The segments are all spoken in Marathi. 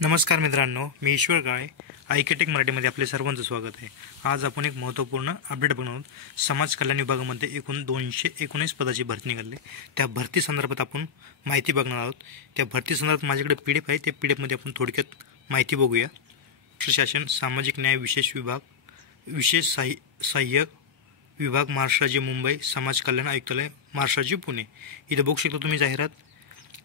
नमस्कार मित्रांनो, मी ईश्वर काळे. आयकेटेक मराठीमध्ये आपले सर्वांचं स्वागत आहे. आज आपण एक महत्त्वपूर्ण अपडेट बघणार आहोत. समाज कल्याण विभागामध्ये एकूण 219 पदाची भरती निघाली. त्या भरती संदर्भात आपण माहिती बघणार आहोत. त्या भरती संदर्भात माझ्याकडे PDF आहे. त्या PDF आपण थोडक्यात माहिती बघूया. प्रशासन, सामाजिक न्याय विशेष विभाग, विशेष सहाय्यक विभाग, महाराष्ट्र राज्य, मुंबई. समाज कल्याण आयुक्तालय, महाराष्ट्र राज्य, पुणे. इथं बघू शकता तुम्ही जाहिरात.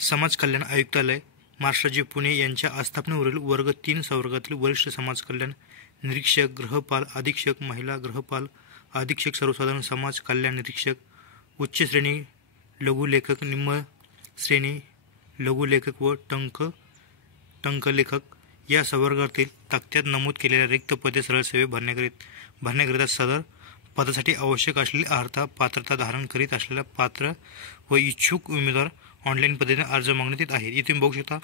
समाज कल्याण आयुक्तालय, महाराष्ट्र राज्य, पुणे यांच्या आस्थापनेवरील वर्ग 3 संवर्गातील वरिष्ठ समाज कल्याण निरीक्षक, गृहपाल अधीक्षक, महिला गृहपाल अधीक्षक, सर्वसाधारण समाज कल्याण निरीक्षक, उच्च श्रेणी लघुलेखक, निम्न श्रेणी लघुलेखक व टंकलेखक या संवर्गातील तक्त्यात नमूद केलेल्या रिक्त पदे सरळ सेवे भरण्याकरिता सदर पदासाठी आवश्यक असलेली अर्हता पात्रता धारण करीत असलेला पात्र व इच्छुक उमेदवार ऑनलाईन पद्धतीने अर्ज मागण्यात येत आहे. इथे बघू शकता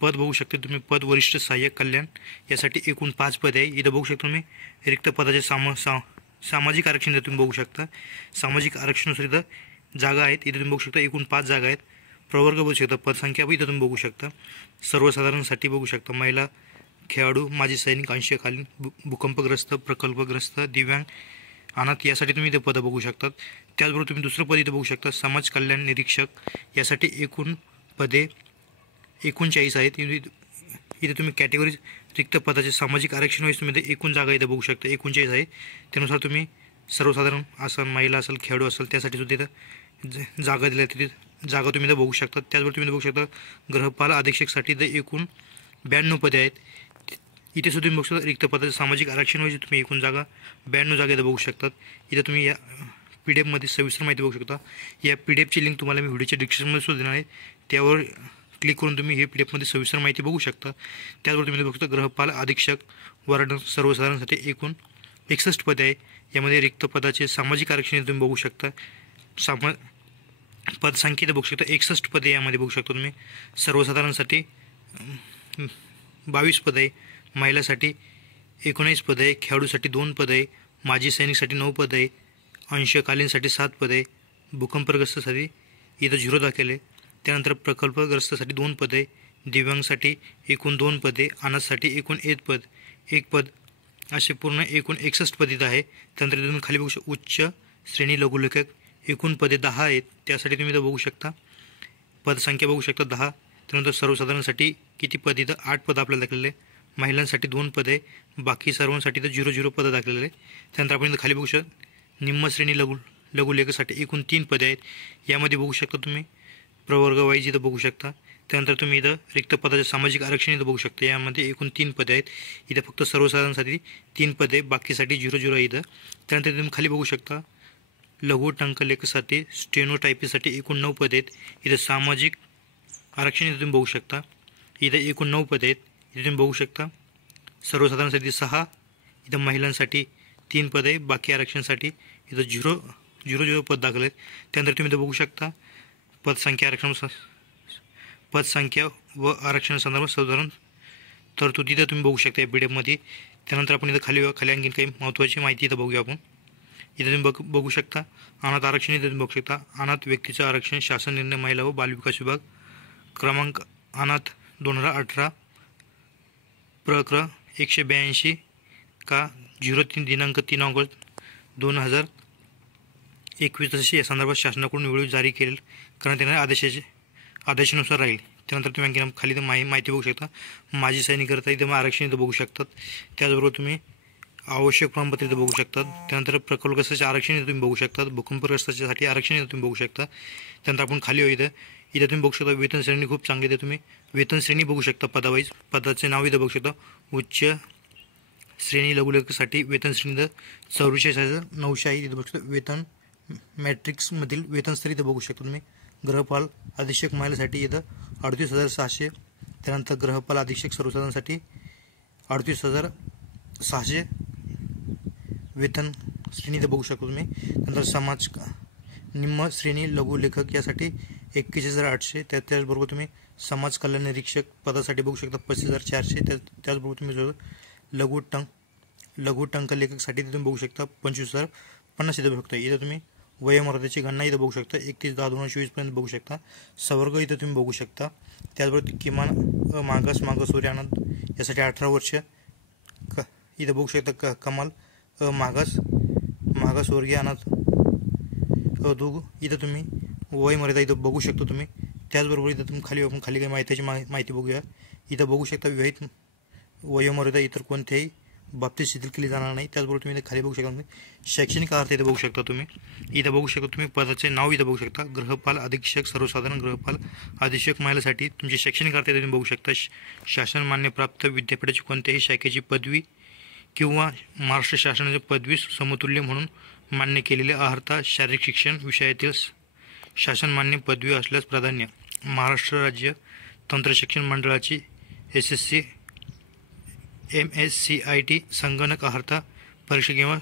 पद बघू शकता तुम्ही. पद वरिष्ठ सहाय्यक कल्याण यासाठी एकूण 5 पदे आहे. इथं बघू शकता तुम्ही रिक्त पदाचे सामाजिक आरक्षण तुम्ही बघू शकता. सामाजिक आरक्षणानुसार इथं जागा आहेत. इथे तुम्ही बघू शकता एकूण 5 जागा आहेत. प्रवर्ग बघू शकता, पदसंख्या इथं तुम्ही बघू शकता. सर्वसाधारणसाठी बघू शकता महिला, खेळाडू, माजी सैनिक, अंशकालीन, भूकंपग्रस्त, प्रकल्पग्रस्त, दिव्यांग, अनाथ यासाठी तुम्ही इथे पदं बघू शकतात. त्याचबरोबर तुम्ही दुसरं पद इथं बघू शकता समाज कल्याण निरीक्षक यासाठी एकूण पदे 39 आहेत. इथे तुम्ही कॅटेगरी रिक्त पदाचे सामाजिक आरक्षण वाईज तुम्ही एकूण जागा इथं बघू शकता 39 आहे. त्यानुसार तुम्ही सर्वसाधारण असेल, महिला असेल, खेळाडू असेल त्यासाठी सुद्धा इथं जागा दिल्या तिथे जागा तुम्ही इथं बघू शकता. त्याचबरोबर तुम्ही बघू शकता गृहपाल अधीक्षकसाठी इथं एकूण 92 पदे आहेत. इथे सुद्धा तुम्ही बघू शकता रिक्त पदाचे सामाजिक आरक्षण वाईज तुम्ही एकूण जागा 92 जागा इथं बघू शकतात. इथं तुम्ही या PDF सविस्तर माहिती बघू शकता. या PDFची लिंक तुम्हाला मी व्हिडिओच्या डिस्क्रिप्शनमध्ये सुद्धा देणार आहे. त्यावर क्लिक करून तुम्ही हे PDF सविस्तर माहिती बघू शकता. त्याचबरोबर तुम्ही बघू शकता गृहपाल अधीक्षक वार्ड सर्वसाधारणसाठी एकूण 61 पदे आहे. यामध्ये रिक्त पदाचे सामाजिक आरक्षण तुम्ही बघू शकता. पदसंख्या इथं बघू शकता 61 पदे यामध्ये बघू शकता तुम्ही. सर्वसाधारणसाठी 22 पदे आहे. महिलासाठी 19 पदे आहे. खेळाडूसाठी 2 पदे आहे. माजी सैनिकसाठी 9 पदे आहे. अंशकालीनसाठी 7 पदे आहे. भूकंपग्रस्तसाठी इथं 0 दाखवले. त्यानंतर प्रकल्पग्रस्तसाठी 2 पदे आहे. दिव्यांगसाठी एकूण 2 पदे, अनाथसाठी एकूण 1 पद असे पूर्ण एकूण 61 पदे इथं आहे. त्यानंतर तुम्ही खाली बघू शकता उच्च श्रेणी लघुलेखक एकूण पदे 10 आहेत. त्यासाठी तुम्ही इथं बघू शकता पदसंख्या बघू शकता 10. त्यानंतर सर्वसाधारणसाठी किती पद इथं 8 पद आपल्याला दाखलेले. महिलांसाठी 2 पदे, बाकी सर्वांसाठी तर 0 पदं दाखलेले आहे. त्यानंतर आपण इथं खाली बघू शकता निम्न श्रेणी लघुलेखकासाठी एकूण 3 पदे आहेत. यामध्ये बघू शकता तुम्ही प्रवर्ग वाईज इथं बघू शकता. त्यानंतर तुम्ही इथं रिक्त पदाचे सामाजिक आरक्षण इथं बघू शकता. यामध्ये एकूण 3 पदे आहेत. इथं फक्त सर्वसाधारणसाठी 3 पदे, बाकीसाठी 0 आहे इथं. त्यानंतर तुम्ही खाली बघू शकता लघु टंकलेखसाठी स्टेनोटायपिस्टसाठी एकूण 9 पदे आहेत. इथं सामाजिक आरक्षण इथं तुम्ही बघू शकता. इथं एकूण 9 पदे आहेत. इथे तुम्ही बघू शकता सर्वसाधारणसाठी 6, इथं महिलांसाठी 3 पदे, बाकी आरक्षणासाठी इथं 0 पद दाखल आहेत. त्यानंतर तुम्ही इथं बघू शकता पदसंख्या व आरक्षण संदर्भात साधारण तरतुदी इथं तुम्ही बघू शकता या PDF. त्यानंतर आपण इथं खाली आणखी काही महत्त्वाची माहिती इथं बघूया आपण. इथं तुम्ही बघू शकता अनाथ आरक्षण इथं तुम्ही बघू शकता. अनाथ व्यक्तीचं आरक्षण शासन निर्णय महिला व बालविकास विभाग क्रमांक अनाथ 2018 प्रकरण 182 का 03 दिनांक 3 ऑगस्ट 2021 तसे या संदर्भात शासनाकडून वेळोवेळी जारी करण्यात येणाऱ्या आदेशानुसार राहील. त्यानंतर तुम्ही आणखी खाली माहिती बघू शकता. माजी सैनिककरिता इथं आरक्षण इथं बघू शकतात. त्याचबरोबर तुम्ही आवश्यक प्रमाणपत्र इथं बघू शकतात. त्यानंतर प्रकल्पग्रस्ताचे आरक्षण इथं तुम्ही बघू शकतात. भूकंपग्रस्तासाठी आरक्षण इथं तुम्ही बघू शकता. त्यानंतर आपण खाली इथं तुम्ही बघू शकता वेतन श्रेणी खूप चांगली आहे. तुम्ही वेतन श्रेणी बघू शकता पदावाईज. पदाचे नाव इथं बघू शकता. उच्च श्रेणी लघुलेखकासाठी वेतन श्रेणी 44,900 आहे. इथं बघू शकता वेतन मॅट्रिक्समधील वेतन स्तरी इथं बघू शकता तुम्ही. गृहपाल अधीक्षक महिलासाठी इथं 38,600. त्यानंतर गृहपाल अधीक्षक सर्वसाधारणसाठी 38,600 वेतन श्रेणी इथं बघू शकता तुम्ही. त्यानंतर समाज निम्न श्रेणी लघुलेखक यासाठी 21,800. त्याचबरोबर तुम्ही समाज कल्याण निरीक्षक पदासाठी बघू शकता 35,400. त्याचबरोबर तुम्ही लघु टंकलेखकसाठी तुम्ही बघू शकता 25,050 इथं बघू शकता. इथं तुम्ही वयोमर्यादेची गणना इथं बघू शकता 31/10/2024 पर्यंत बघू शकता. सवर्ग इथं तुम्ही बघू शकता. त्याचबरोबर किमान मागासवर्गीय अनाथ यासाठी 18 वर्ष इथं बघू शकता. कमाल मागासवर्गीय अनाथ इथं तुम्ही वयमर्यादा इथं बघू शकता तुम्ही. त्याचबरोबर इथं तुम्ही आपण खाली काही माहिती बघूया. इथं बघू शकता विवाहित वयोमर्यादा इतर कोणत्याही बाबतीत शिथिल केली जाणार नाही. त्याचबरोबर तुम्ही इथे खाली बघू शकता शैक्षणिक अर्थ इथं बघू शकता तुम्ही. इथं बघू शकता तुम्ही पदाचे नाव इथं बघू शकता. गृहपाल अधीक्षक सर्वसाधारण गृहपाल अधीक्षक महिलासाठी तुमची शैक्षणिक अर्थ तुम्ही बघू शकता. शासन मान्य प्राप्त विद्यापीठाची कोणत्याही शाखेची पदवी किंवा महाराष्ट्र शासनाची पदवी समतुल्य म्हणून मान्य केलेली अर्हता शारीरिक शिक्षण विषयातील शासनमान्य पदवी असल्यास प्राधान्य. महाराष्ट्र राज्य तंत्रशिक्षण मंडळाची SSC MSCIT संगणक अर्हता परीक्षा किंवा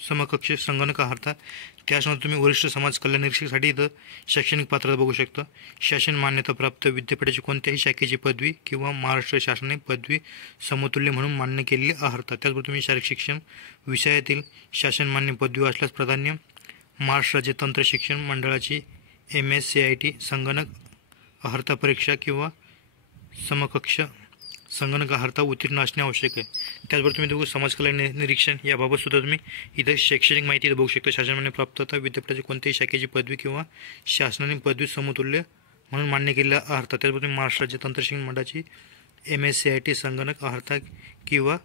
समकक्ष संगणक अर्हता. त्याच्यानंतर तुम्ही वरिष्ठ समाज कल्याण निरीक्षकासाठी इथं शैक्षणिक पात्रता बघू शकता. शासन मान्यता प्राप्त विद्यापीठाची कोणत्याही शाखेची पदवी किंवा महाराष्ट्र शासनाने पदवी समतुल्य म्हणून मान्य केलेली अर्हता. त्याचबरोबर तुम्ही शारीरिक शिक्षण विषयातील शासनमान्य पदवी असल्यास प्राधान्य. महाराष्ट्र राज्य तंत्र शिक्षण मंडळाची MSCIT संगणक अर्हता परीक्षा किंवा समकक्ष संगणक अर्हता उत्तीर्ण असणे आवश्यक आहे. त्याचबरोबर तुम्ही बघू समाज कल्याण निरीक्षण याबाबत सुद्धा तुम्ही इथं शैक्षणिक माहिती इथं बघू शकता. शासनाने प्राप्तता विद्यापीठाची कोणत्याही शाखेची पदवी किंवा शासनाने पदवी समतुल्य म्हणून मान्य केलेला अर्हता. त्याचबरोबर महाराष्ट्र राज्य तंत्रशिक्षण मंडळाची MSCIT संगणक अर्हता किंवा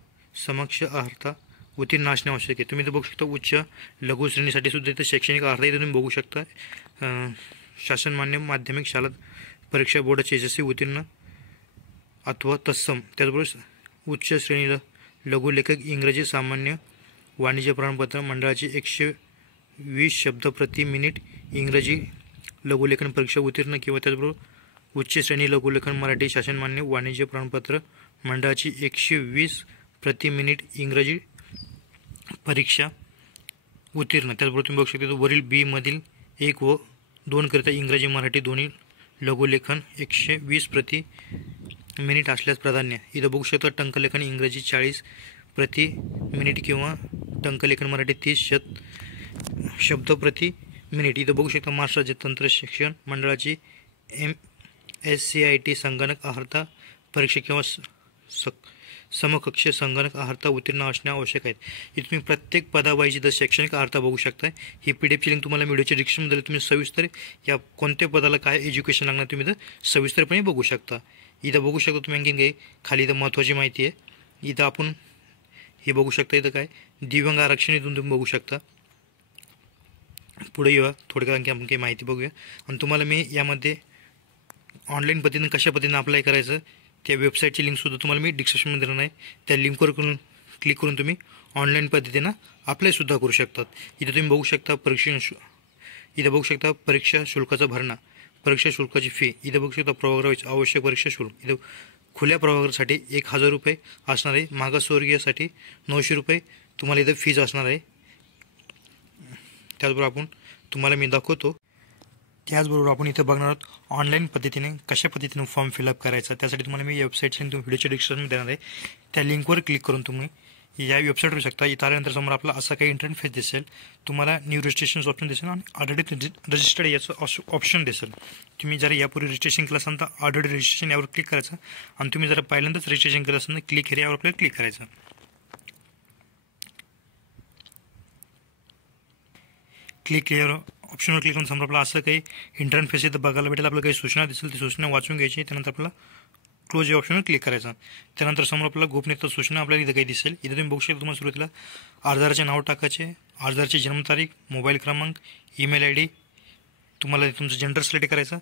समकक्ष अर्हता उत्तीर्ण असणे आवश्यक आहे. तुम्ही इथं बघू शकता उच्च लघु श्रेणीसाठी सुद्धा इथं शैक्षणिक अर्हता इथं तुम्ही बघू शकता. शासनमान्य माध्यमिक शाळा परीक्षा बोर्डाचे यशस्वी उत्तीर्ण अथवा तत्सम. त्याचबरोबर उच्च श्रेणीला लघुलेखक इंग्रजी सामान्य वाणिज्य प्रमाणपत्र मंडळाची 120 शब्द प्रति मिनिट इंग्रजी लघुलेखन परीक्षा उत्तीर्ण किंवा त्याचबरोबर उच्च श्रेणी लघुलेखन मराठी शासनमान्य वाणिज्य प्रमाणपत्र मंडळाची 120 प्रति मिनिट इंग्रजी परीक्षा उत्तीर्ण. त्याचबरोबर तुम्ही बघू शकता वरील B मधील 1 व 2 करिता इंग्रजी मराठी दोन्ही लघुलेखन 120 प्रति मिनिट असल्यास प्राधान्य. इथं बघू शकता टंकलेखन इंग्रजी 40 प्रति मिनिट किंवा टंकलेखन मराठी 30 शब्द प्रति मिनिट. इथं बघू शकता महाराष्ट्र राज्य तंत्र शिक्षण मंडळाची MSCIT संगणक अर्हता परीक्षा किंवा समकक्ष संगणक अर्हता उत्तीर्ण असणे आवश्यक आहेत. इथे तुम्ही प्रत्येक पदावाईची जर शैक्षणिक अर्हता बघू शकता. ही PDF लिंक तुम्हाला व्हिडिओच्या डिस्क्रिप्शनमध्ये तुम्ही सविस्तर या कोणत्या पदाला काय एज्युकेशन लागणार तुम्ही इथं सविस्तरपणे बघू शकता. इथं बघू शकता तुम्ही आणखीन काही खाली इथं महत्त्वाची माहिती आहे. इथं आपण हे बघू शकता. इथं काय दिव्यांग आरक्षण इथून तुम्ही बघू शकता. पुढे येऊया थोडक्यात आणखी आपण काही माहिती बघूया. आणि तुम्हाला मी यामध्ये ऑनलाईन पद्धतीने कशा पद्धतीने अप्लाय करायचं त्या वेबसाईटची लिंकसुद्धा तुम्हाला मी डिस्क्रिप्शनमध्ये देणार आहे. त्या लिंकवर क्लिक करून तुम्ही ऑनलाईन पद्धतीनं अप्लायसुद्धा करू शकतात. इथं तुम्ही बघू शकता इथं बघू शकता परीक्षा शुल्काचा भरणा परीक्षा शुल्काची फी. इथं बघू शकता प्रवर्गाचे आवश्यक परीक्षा शुल्क. इथं खुल्या प्रवर्गासाठी 1000 रुपये असणार आहे. मागासवर्गीयासाठी 900 रुपये तुम्हाला इथं फीज असणार आहे. त्याचबरोबर तुम्हाला मी दाखवतो. त्याचबरोबर आपण इथं बघणार आहोत ऑनलाईन पद्धतीने कशा पद्धतीने फॉर्म फिलअप करायचा. त्यासाठी तुम्हाला मी वेबसाईटची लिंक व्हिडिओच्या डिस्क्रिप्शनमध्ये देणार आहे. त्या लिंकवर क्लिक करून तुम्ही या वेबसाईटवर शकता. इथं आल्यानंतर समोर आपला असा काही इंटरफेस दिसेल. तुम्हाला न्यू रजिस्ट्रेशन ऑप्शन दिसेल आणि ऑलरेडी रजिस्टर्ड याचं ऑप्शन दिसेल. तुम्ही जर यापूर्वी रजिस्ट्रेशन केलं असाल तर ऑलरेडी रजिस्ट्रेशन यावर क्लिक करायचं आणि तुम्ही जर पहिल्यांदाच रजिस्ट्रेशन केलं असेल तर क्लिक यावर आपल्याला क्लिक करायचं. क्लिक यावर ऑप्शनवर क्लिक करून समोर आपल्याला असं काही इंटरफेस इथं बघायला भेटेल. आपल्याला काही सूचना दिसेल ती सूचना वाचून घ्यायची. त्यानंतर आपल्याला क्लोज या ऑप्शनवर क्लिक करायचा. त्यानंतर समोर आपल्याला गोपनीयता सूचना आपल्याला इथं काही दिसेल. इथं तुम्ही बघू शकता. तुम्हाला सुरुवातीला अर्जदाराचे नाव टाकायचे, अर्जदाराची जन्मतारीख, मोबाईल क्रमांक, ईमेल ID, तुम्हाला तुमचं जेंडर सिलेक्ट करायचं.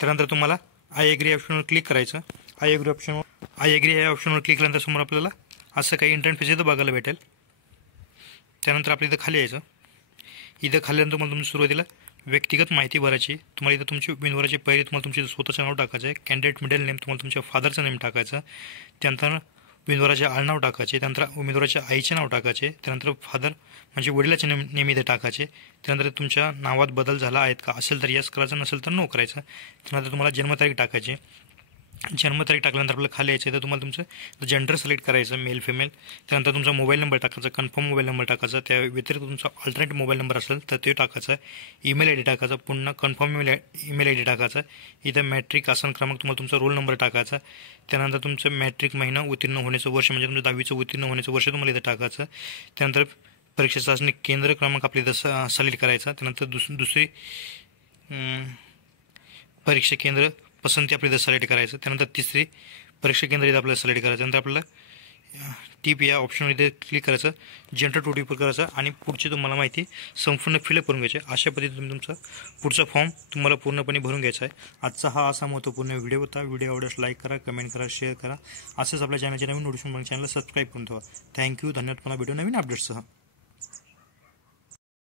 त्यानंतर तुम्हाला आय एग्री ऑप्शनवर क्लिक करायचं. आय एग्री या ऑप्शनवर क्लिक केल्यानंतर समोर आपल्याला असं काही इंटरफेस इथं बघायला भेटेल. त्यानंतर आपल्या इथं खाली यायचं. इथं खाल्ल्यानंतर तुम्हाला तुमची सुरुवातीला व्यक्तिगत माहिती भरायची. तुम्हाला इथं तुमची उमेदवाराची पहिले तुम्हाला तुमचे स्वतःचं नाव टाकायचं आहे. कॅन्डिडेट मिडल नेम तुम्हाला तुमच्या फादरचं नेम टाकायचं. त्यानंतर उमेदवाराचे आडनाव टाकायचे. त्यानंतर उमेदवाराच्या आईचे नाव टाकायचे. त्यानंतर फादर म्हणजे वडिलाचे नेम इथे टाकायचे. त्यानंतर तुमच्या नावात बदल झाला आहेत का असेल तर यस करायचं, नसेल तर नो करायचं. त्यानंतर तुम्हाला जन्मतारीख टाकायची. जन्मतारीख टाकल्यानंतर आपल्याला खाली यायचं आहे तर तुम्हाला तुमचं जेंडर सिलेक्ट करायचं, मेल फिमेल. त्यानंतर तुमचा मोबाईल नंबर टाकायचा, कन्फर्म मोबाईल नंबर टाकायचा. त्या व्यतिरिक्त तुमचा अल्टरनेट मोबाईल नंबर असेल तर ते टाकायचा. ईमेल आय डी टाकायचा, पुन्हा कन्फर्म ईमेल आय डी टाकायचा. इथं मॅट्रिक आसन क्रमांक, तुम्हाला तुमचा रोल नंबर टाकायचा. त्यानंतर तुमचं मॅट्रिक महिना, उत्तीर्ण होण्याचं वर्ष म्हणजे तुमचं 10वीचं उत्तीर्ण होण्याचं वर्ष तुम्हाला इथं टाकायचं. त्यानंतर परीक्षा चाचणी केंद्र क्रमांक आपल्या इथं सिलेक्ट करायचा. त्यानंतर दुसरी परीक्षा केंद्र पसंती आपल्याला सिलेक्ट करायचं. त्यानंतर तिसरी परीक्षा केंद्र इथं आपल्याला सिलेक्ट करायचं. त्यानंतर आपल्याला टिप या ऑप्शनमध्ये क्लिक करायचं, जनरल टू टिप करायचं आणि पुढची तुम्हाला माहिती संपूर्ण फिलअप करून घ्यायची. अशा पद्धतीने तुम्ही तुमचा पुढचा फॉर्म तुम्हाला पूर्णपणे भरून घ्यायचा आहे. आजचा हा असा महत्त्वपूर्ण व्हिडिओ होता. व्हिडिओ आवडल्यास लाईक करा, कमेंट करा, शेअर करा. असंच आपल्या चॅनलचे नवीन नोटिफिकेशन चॅनलला सबस्क्राईब करून ठेवा. थँक्यू, धन्यवाद. पुन्हा व्हिडिओ नवीन अपडेट्ससह.